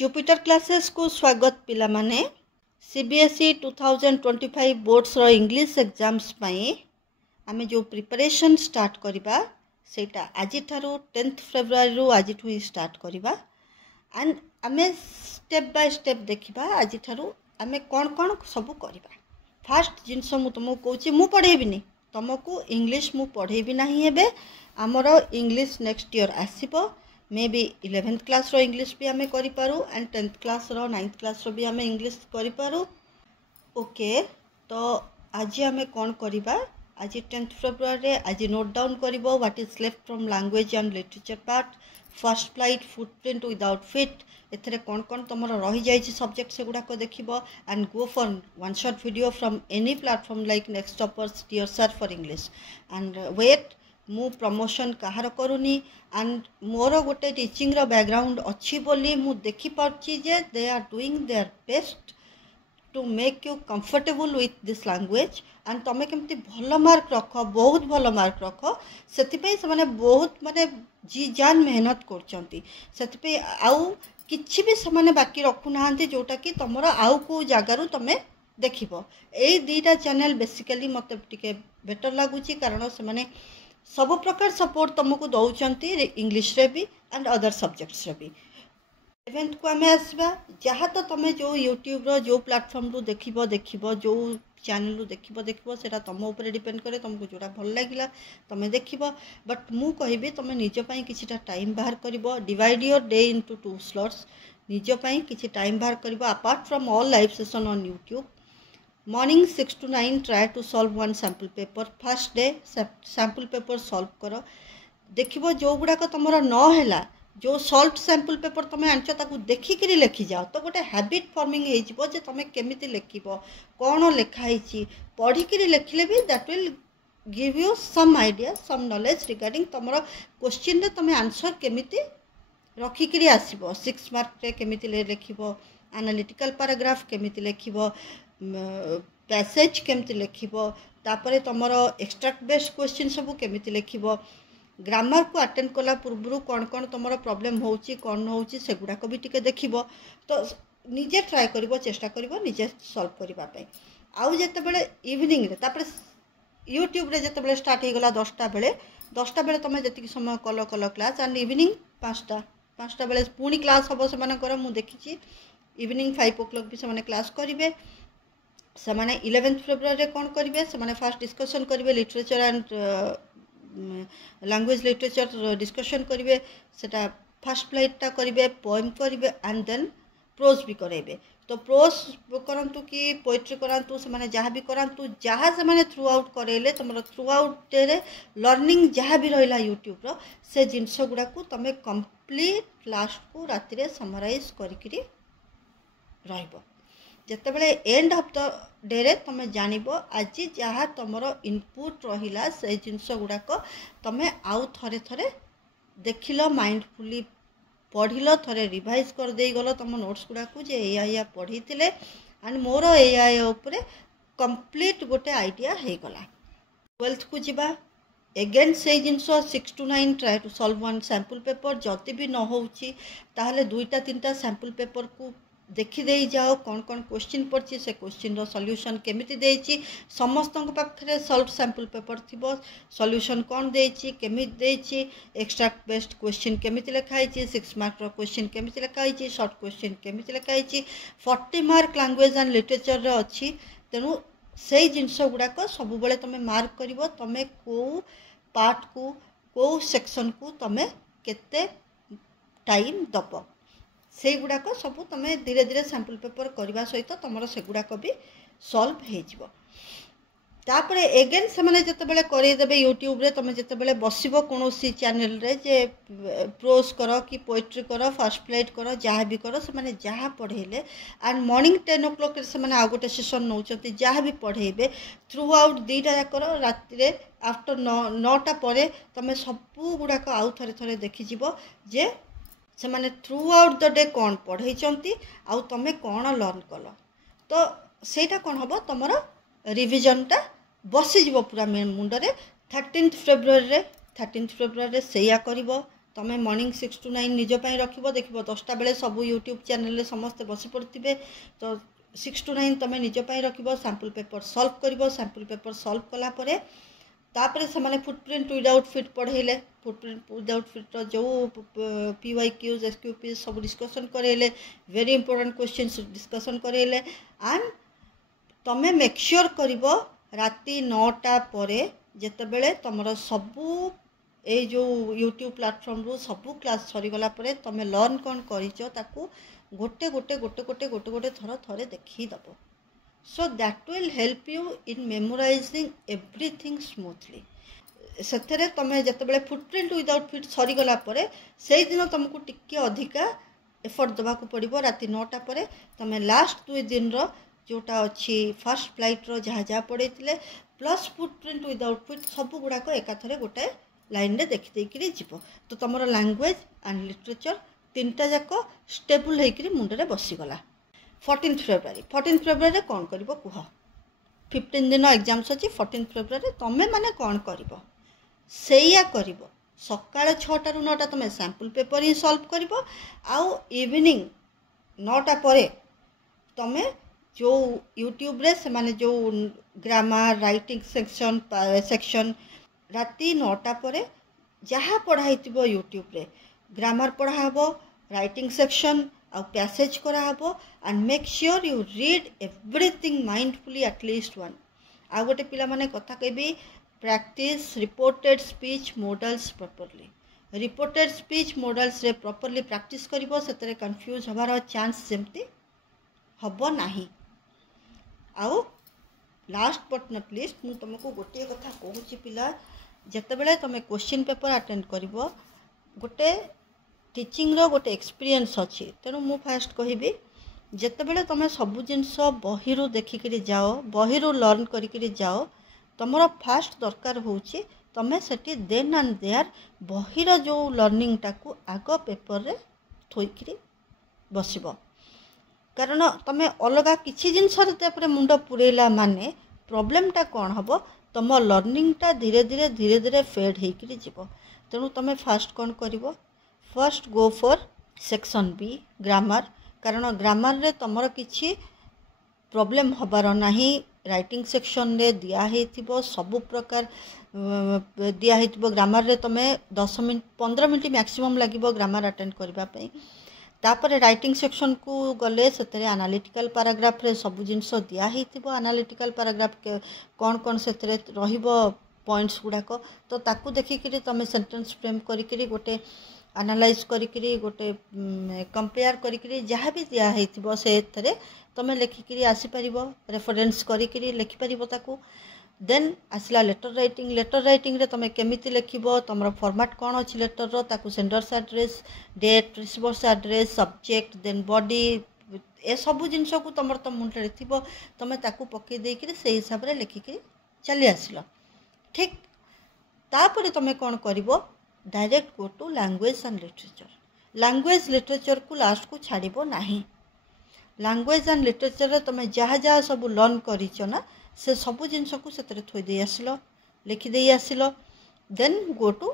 Jupiter classes को स्वागत पिला माने सीबीएसई 2025 बोर्ड्स रो इंग्लिश एग्जाम्स पाई आमे जो प्रिपरेशन स्टार्ट करिबा सेटा आज ठारू 10th फेब्रुआरी रो आज ठू स्टार्ट करिबा एंड आमे स्टेप बाय स्टेप देखिबा आज ठारू आमे कोन सब करिबा। फास्ट जिनस मु तुमको कहूची मु पढ़ेबिनी तुमको इंग्लिश मु पढ़ेबी नाही हेबे हमरो इंग्लिश नेक्स्ट ईयर आसीबो मे बी 11th क्लास रो इंग्लिश भी आमे करि पारू एंड 10th क्लास रो 9th क्लास रो भी आमे इंग्लिश करि पारू। ओके तो आज आमे कोन करिबा आज 10th फेब्रुआरी आज नोट डाउन करिबो what is left from language and literature part First Flight Footprint without Feet एथरे कोन तमरो रही जायछि सब्जेक्ट से गुडा को देखिबो and go for one shot video from any platform like Next Toppers Dear Sir for English and wait मु प्रमोशन कहार करूनी एंड मोर गोटे टीचिंग रो बैकग्राउंड अच्छी बोली मु देखि पाछि जे they are doing their best to make you comfortable with this language and तमे केमती भल मार्क रख बहुत भल मार्क रख सेतिपई से माने बहुत माने जी जान मेहनत करचंती सेतिपई आउ किछि भी से माने बाकी रखु नाहंती जोटा कि तमरो आउ को जागारु तमे देखिबो। एई दीटा चैनल बेसिकली मते टिके बेटर लागुची कारण से माने सब प्रकार सपोर्ट तुमको दौरान इंग्लिश रे भी एंड अदर सब्जेक्ट्स रे भी। 11th को आम आसवा जहाँ तो तुम जो यूट्यूब रो जो प्लेटफॉर्म रू देखिबो जो चैनल रू देखिबो सेटा तुम ऊपर डिपेंड करे तुमको जोड़ा भल लागिला तुम देखिबो बट मु कहबी तुम निज पई किछिटा टाइम बाहर करिवो divide your day into 2 slots निज पई किछि टाइम बाहर करिवो apart from all live session on YouTube morning 6 to 9 try to solve one sample paper first day sample paper solve करो देखिबो जो गुडाक तमरा न हैला जो सॉल्व सैंपल पेपर तुम आनछ ताकू देखिकरी लिखि जाओ तो गोटे हैबिट फॉर्मिंग हे जिवो जे तुम केमिति लिखिबो कोन लेखा हिची पढिकरी लिखले भी that will give you some idea some knowledge regarding तमरा क्वेश्चन रे तुम आंसर केमिति रखिकरी आसीबो 6 मार्क रे केमिति लिखिबो एनालिटिकल पैराग्राफ केमिति लिखिबो पैसेज केमिति लिखिबो तापरे तमरो एक्सट्रैक्ट बेस्ड क्वेश्चन सब केमिति लिखिबो ग्रामर को अटेंड कला पूर्व कौन तमरो प्रॉब्लम होउची कौन होउची सेगुडा को भी टिके देखिबो तो निजे ट्राई करिवो चेष्टा करिवो निजे सॉल्व करिबा पई आउ जते बेले इवनिंग रे तापरे यूट्यूब रे जते बेले स्टार्ट हे गला 10टा बेले तमे जति समय कल क्लास एंड इवनिंग 5टा बेले पूनी क्लास हबो से माने कर मु देखिची इवनिंग 5 o'clock भी से माने क्लास करिवे से माने 11th फेब्रुआरी कौन करिवे से माने फर्स्ट डिस्कशन करिवे literature and language literature discussion करिवे सेटा फर्स्ट फ्लाइट टा करिवे पोएम करिवे एंड देन प्रोज भी करेबे तो प्रोज करंतु कि पोएट्री करंतु से माने जहाँ भी करंतु जहाँ से माने थ्रू आउट करेले तुमरो थ्रू आउट रे लर्निंग जहाँ भी रहिला यूट्यूब रो से जिंस गुडा को तमे कंप्लीट लास्ट को राति रे समराइज करिकरी रहइबो जते बेले एंड ऑफ द डे रे तमे जानिबो आज जहाँ तुमरो इनपुट रहिला से जिंस गुडाक तमे आउ थरे देखिलो माइंडफुली पढ़िलो थरे रिवाइज कर देई गलो तुम नोट्स गुडाक जे एया पढ़ीतिले एंड मोर एया ऊपर कंप्लीट गोटे आइडिया हे गला। 12th को जिबा एगेन से जिनस 6 to 9 try to solve one sample paper जति भी न होउची ताहले 2-3टा सैंपल पेपर को देखी दे जाओ कौन क्वेश्चन पड़ची से क्वेश्चन रो सॉल्यूशन केमिति देछि समस्त पाखरे सॉल्व सैंपल पेपर थिबो सॉल्यूशन कौन देछि केमिति देछि एक्सट्रैक्ट बेस्ड क्वेश्चन केमिति लिखाइछि 6 मार्क रो क्वेश्चन केमिति लिखाइछि शॉर्ट क्वेश्चन केमिति लिखाइछि 40 मार्क लैंग्वेज एंड लिटरेचर रो अछि तेनु सेही जिंस गुडाक सब बेले तमे मार्क करिवो तमे को पार्ट को सेक्शन को तमे केते टाइम दबो से गुडाक सब तुम धीरे धीरे सैंपल पेपर करने सहित तुम से गुडाक भी सॉल्व हो तापरे एगेन से माने जते बेले करदेबे यूट्यूब रे तुम जते बेले बसिबो कोनोसी चैनल रे जे प्रोज करो कि पोएट्री करो फर्स्ट फ्लाइट करो जहाँ भी करो से माने जहाँ पढ़ेले एंड मॉर्निंग 10 o'clock से माने आ गोटे सेशन नौचंती जहाँ भी पढ़ेबे थ्रू आउट दीटा जाकर राति रे आफ्टर 9टा परे तुम सब गुडाक आउ थरे देखि जिवो जे से माने थ्रू आउट द डे कौन पढ़े आउ तुम कौन लर्न कल तो सेटा कौन हम तुम रिविजन टा बसीज पूरा मुंडे 13th फेब्रुआरी से या कर तमें मॉर्निंग 6 to 9 निज पाई रखिबो देखिबो 10टा बेले सब यूट्यूब चैनल रे समस्त बसी पड़थिबे तो 6 to 9 तमें निज पाई रखिबो सैंपल पेपर सॉल्व करिबो सैंपल पेपर सॉल्व कला परे तापरे से माने फुटप्रिंट विदाउट फिट पढ़ेले फुटप्रिंट विदाउट फिट जो PYQs SQPs सब डिस्कशन करेले वेरी इंपोर्टेंट क्वेश्चंस डिस्कशन करेले एंड तमें मेक श्योर करिबो राति 9टा परे जेतेबेले तमरो सबू ए जो यूट्यूब प्लेटफॉर्म रो सबू क्लास सरी गला परे तमें लर्न कोन करिचो ताकू गोटे गोटे गोटे गोटे गोटे गोटे थर थरे देखि दबो so that will help you in memorizing everything smoothly सेथरे तमें जेतेबेले फुटप्रिंट विदाउट फिट सरी गला परे सेई दिन तुमको टिके अधिका एफर्ट दबा को पड़िबो राति 9टा परे तमें लास्ट 2 दिन रो जोटा अच्छी फर्स्ट फ्लाइट रो जहाँ जहाँ पड़े प्लस फुटप्रिंट विदाउट फिट सब गुड़ाक एकाथरे गोटे लाइन रे देखि देकरी जीवो तो तुमर लैंग्वेज एंड लिटरेचर तीनटा जाक स्टेबल होकरी मुंडे बसीगला 14 फेब्रुआरी कौन करिबो कुह 15 दिन एग्जाम्स अच्छी 14 फेब्रुआरी तमें माने कौन करिबो सेया करिबो सकाळ 6टा रु 9टा तमें सैंपल पेपर ही सॉल्व करिबो आउ इवनिंग 9टा परे तमें जो यूट्यूब रे से माने जो ग्रामर राइटिंग सेक्शन राति 9टा परे जहाँ पढ़ाई यूट्यूब रे ग्रामर पढ़ाबो राइटिंग सेक्शन और पैसेज कराबो and make sure you read everything mindfully at least one आ गोटे पिला माने कथा कहबी practice reported speech modals properly reported speech modals रे प्रॉपर्ली प्रैक्टिस करिवो सेतरे कंफ्यूज हबार चांस जेमती हबो नाही आउ लास्ट बट नॉट लीस्ट मु तुमको गोटे कथा कहूची पिला जेतेबेले तमे क्वेश्चन पेपर अटेंड करिवो गोटे टीचिंग रो गोटे एक्सपीरियंस अच्छी तेणु मु फास्ट कहबी जेतेबेले तमे सबु जिनस बहिरु देखिकरी जाओ बहिरु लर्न करिकरी जाओ तमरो फास्ट दरकार होउची तमे सेठी देन एंड देयर बहिर जो लर्निंग टाकू आग पेपर रे थोइकरी बसिबो कारण तमे अलगा किछि जिनस रे मुंड पुरेला माने प्रॉब्लम टा कोन हबो तम लर्निंग टा धीरे धीरे फेड हेकरी जीवो तेणु तमे फास्ट कोन करिवो first go for section B grammar कारण ग्रामर रे तमर किछि प्रॉब्लम हबार नाही राइटिंग सेक्शन रे दिया हेतिबो सब प्रकार दिया हेतिबो ग्रामर रे तमे 10 मिनट 15 मिनट मैक्सिमम लागिबो ग्रामर अटेंड करबा पई तापर राइटिंग सेक्शन को गले सेतरे एनालिटिकल पैराग्राफ रे सब जिनस दिया हेतिबो एनालिटिकल पैराग्राफ कौन कौन सेतरे रहिबो पॉइंट्स गुडाको तो ताकू देखिकरी तमे सेंटेंस फ्रेम करिकरी गोटे एनालाइज करिकरी गोटे कंपेयर करिकरी जहाँ भी दिया हेतिबो सेतरे तमे लिखिकरी आसी परिबो रेफरेंस करिकरी लिखि परिबो ताकू देन आसला लेटर राइटिंग रे तमे केमिति लिखिबो तमरो फॉर्मेट कोन अछि लेटर रो ताकू sender's address date receiver's address subject then body ए सब जिनस को तमर त मुंडे थिबो तमे ताकू पके देकरी से हिसाब रे लिखिकरी चली आसिलो ठीक तापरे तमे कोन करिवो direct go to language and literature को लास्ट को छाड़िबो नाही लैंग्वेज एंड लिटरेचर रे तमे जहाँ जहाँ सब लर्न करिचो ना से सब जिनस को से थोई दे आसिलो लिखि दे आसिलो देन गो टू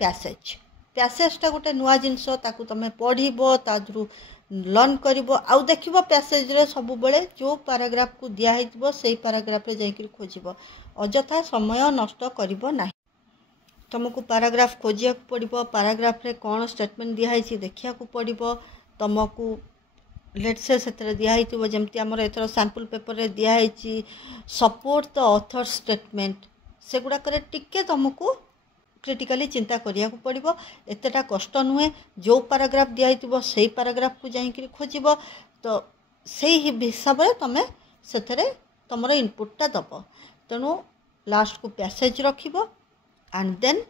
पैसेजटा गोटे नुआ जिनस ताकू तमे पढ़िबो तादरु लर्न करिबो आउ देखिबो पैसेज रे सब बेले जो पैराग्राफ को दिया हेतिबो सेही पैराग्राफ रे जाइकरी खोजिबो अजथा समय नष्ट करिबो नाही तुमको पैराग्राफ खोजिया पड़ो पैराग्राफ रे कौन स्टेटमेंट दिखाई देखा पड़ो तुमको लेट से दिखाई जमती आमर एथर सैंपल पेपर रे दिखाई सपोर्ट द ऑथर स्टेटमेंट से गुड़ाक टिके तुमको क्रिटिकली चिंता करिया पड़ो एतेटा कष्ट नुहे जो पैराग्राफ दिखाई से पैराग्राफ को जाइकरी खोजिब तो से हिसाब से तुम से तुम इनपुटा दब तेणु लास्ट को पैसेज रखिब एंड देन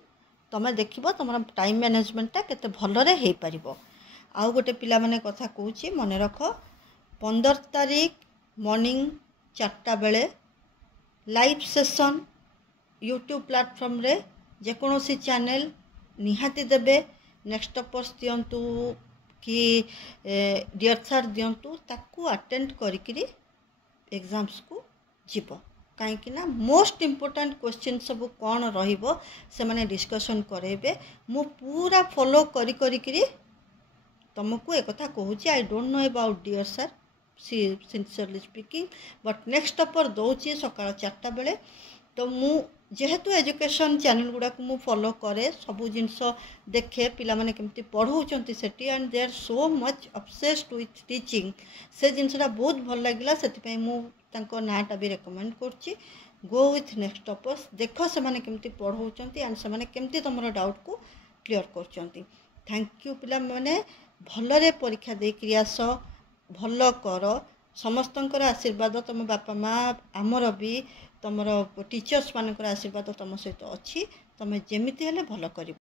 तुम देख तुम टाइम मैनेजमेंटा केते भलरे हो पार आउ गोटे पिला माने कथा कहूँ मन रख 15 तारीख मॉर्निंग 4टा बेले लाइव सेशन यूट्यूब प्लेटफॉर्म रे जेकोसी चैनल निहाती देबे नेक्स्ट टॉपर्स दियंतु कि डियर सर दियंतु ताकू अटेंड करिकरी एग्जाम्स को जीव कहीं मोस्ट इम्पोर्टाट क्वेश्चन सब कौन रहिबो से माने डिस्कशन करेबे मु पूरा फॉलो करी तुमको एक कथा कहूँ I don't know about Dear Sir sincerely speaking but Next Topper दौची सकाळ 4टा बेले तो मु जेहेतु एजुकेशन चैनल गुड़ा को मु फॉलो करे सबू जिनस देखे पिला माने केमती पढ़ाउचंती सेठी and they are so much obsessed with teaching से जिनसटा बहुत भल लागिला सेति मु तांको नाटा भी रेकमेंड करची गो विथ नेक्स्ट टॉपर्स देख से माने केमती पढ़ाउचंती एंड से माने केमती तुमरो डाउट को क्लियर करचंती थैंक यू पिला माने भलरे परीक्षा दे क्रियास भल कर समस्तंकर आशीर्वाद तुम बापा माँ आमर भी तुम टीचर्स मानकर आशीर्वाद तुम सहित अच्छी तुम जेमिति हेले भल कर।